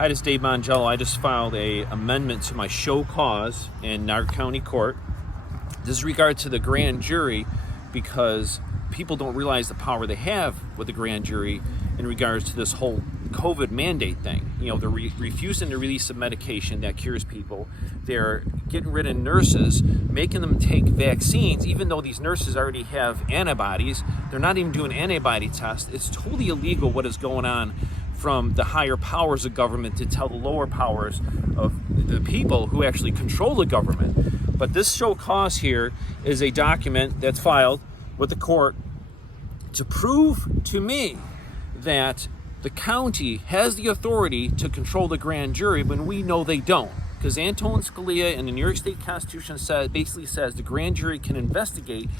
Hi, this is David Mongielo. I just filed a amendment to my show cause in Nark County Court. This is regard to the grand jury because people don't realize the power they have with the grand jury in regards to this whole COVID mandate thing. You know, they're refusing to release a medication that cures people. They're getting rid of nurses, making them take vaccines, even though these nurses already have antibodies. They're not even doing antibody tests. It's totally illegal what is going on from the higher powers of government to tell the lower powers of the people who actually control the government. But this show cause here is a document that's filed with the court to prove to me that the county has the authority to control the grand jury when we know they don't. Because Antonin Scalia in the New York State Constitution basically says the grand jury can investigate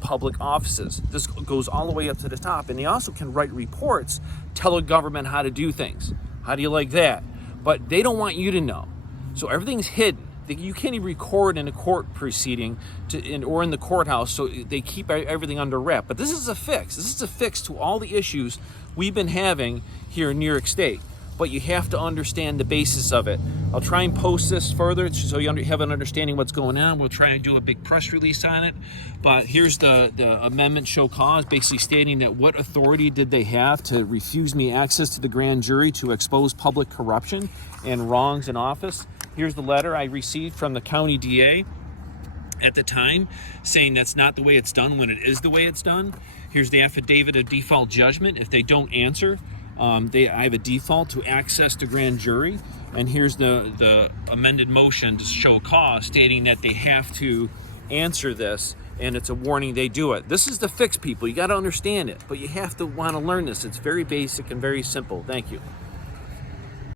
public offices. This goes all the way up to the top. And they also can write reports, tell the government how to do things. How do you like that? But they don't want you to know. So everything's hidden. You can't even record in a court proceeding or in the courthouse, so they keep everything under wrap. But this is a fix. This is a fix to all the issues we've been having here in New York State. But you have to understand the basis of it. I'll try and post this further so you have an understanding what's going on. We'll try and do a big press release on it. But here's the amendment show cause, basically stating that what authority did they have to refuse me access to the grand jury to expose public corruption and wrongs in office. Here's the letter I received from the county DA at the time saying that's not the way it's done when it is the way it's done. Here's the affidavit of default judgment. If they don't answer, I have a default to access the grand jury. And here's the amended motion to show cause stating that they have to answer this, and it's a warning they do it. This is the fix, people. You got to understand it, but you have to want to learn this. It's very basic and very simple. Thank you.